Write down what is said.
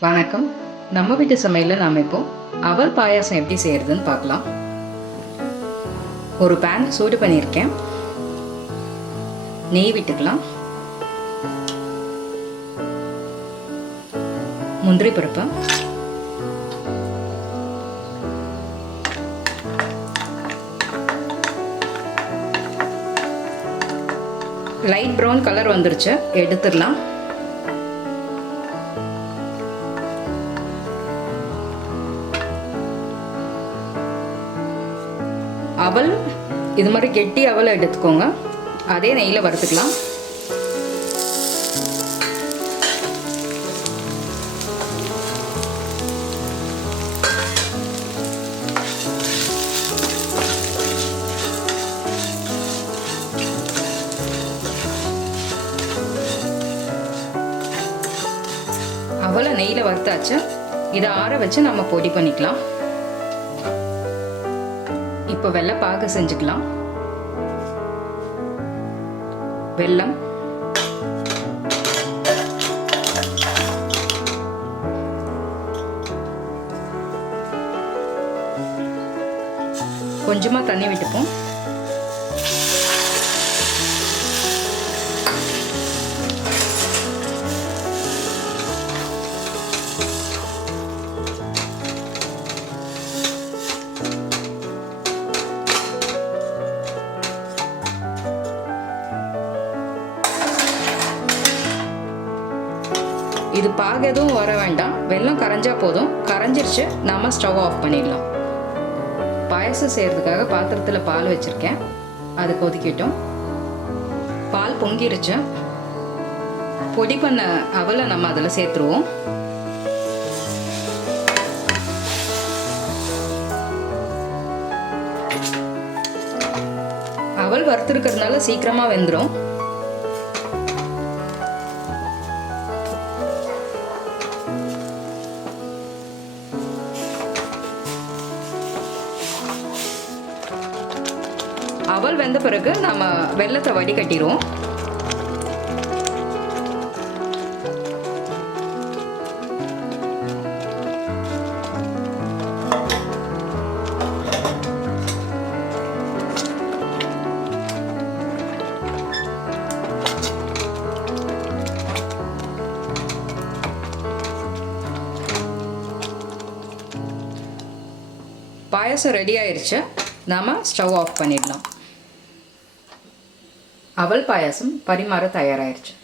வணக்கம். நம்ம வீட்டு சமையலில் நாம் இப்போ அவல் பாயாசம் எப்படி செய்யறதுன்னு பார்க்கலாம். ஒரு பேன் சூடு பண்ணியிருக்கேன். நெய் விட்டுக்கலாம். முந்திரி பருப்பு. லைட் ப்ரௌன் கலர் வந்துருச்சு. எடுத்துடலாம். அவல் இது மாதிரி கெட்டி அவலை எடுத்துக்கோங்க. அதே நெய்யில் வறுத்துக்கலாம். அவலை நெய்யில் வறுத்தாச்சு. இதை ஆற வச்சு நம்ம பொடி பண்ணிக்கலாம். இப்போ வெள்ளை பாக செஞ்சுக்கலாம். வெல்லம் கொஞ்சமாக தண்ணி விட்டுப்போம். இது பாகு எதுவும் வர வேண்டாம். வெள்ளம் கரைஞ்சா போதும். கரைஞ்சிருச்சு நம்ம ஸ்டவ் ஆஃப் பண்ணிடலாம். பாயசம் செய்கிறதுக்காக பாத்திரத்தில் பால் வச்சுருக்கேன். அது கொதிக்கட்டும் பால் பொங்கிருச்சு. பொடி பண்ண அவலை நம்ம அதில் சேர்த்துருவோம். அவல் வறுத்துருக்கிறதுனால சீக்கிரமாக வெந்துடும் அவல் வெந்த பிறகு நம்ம வெள்ளத்தை வடிகட்டிடுவோம் பாயசம் ரெடி ஆயிடுச்சு நாம ஸ்டவ் ஆஃப் பண்ணிடலாம். அவல் பாயாசம் பரிமாற தயாராகிடுச்சு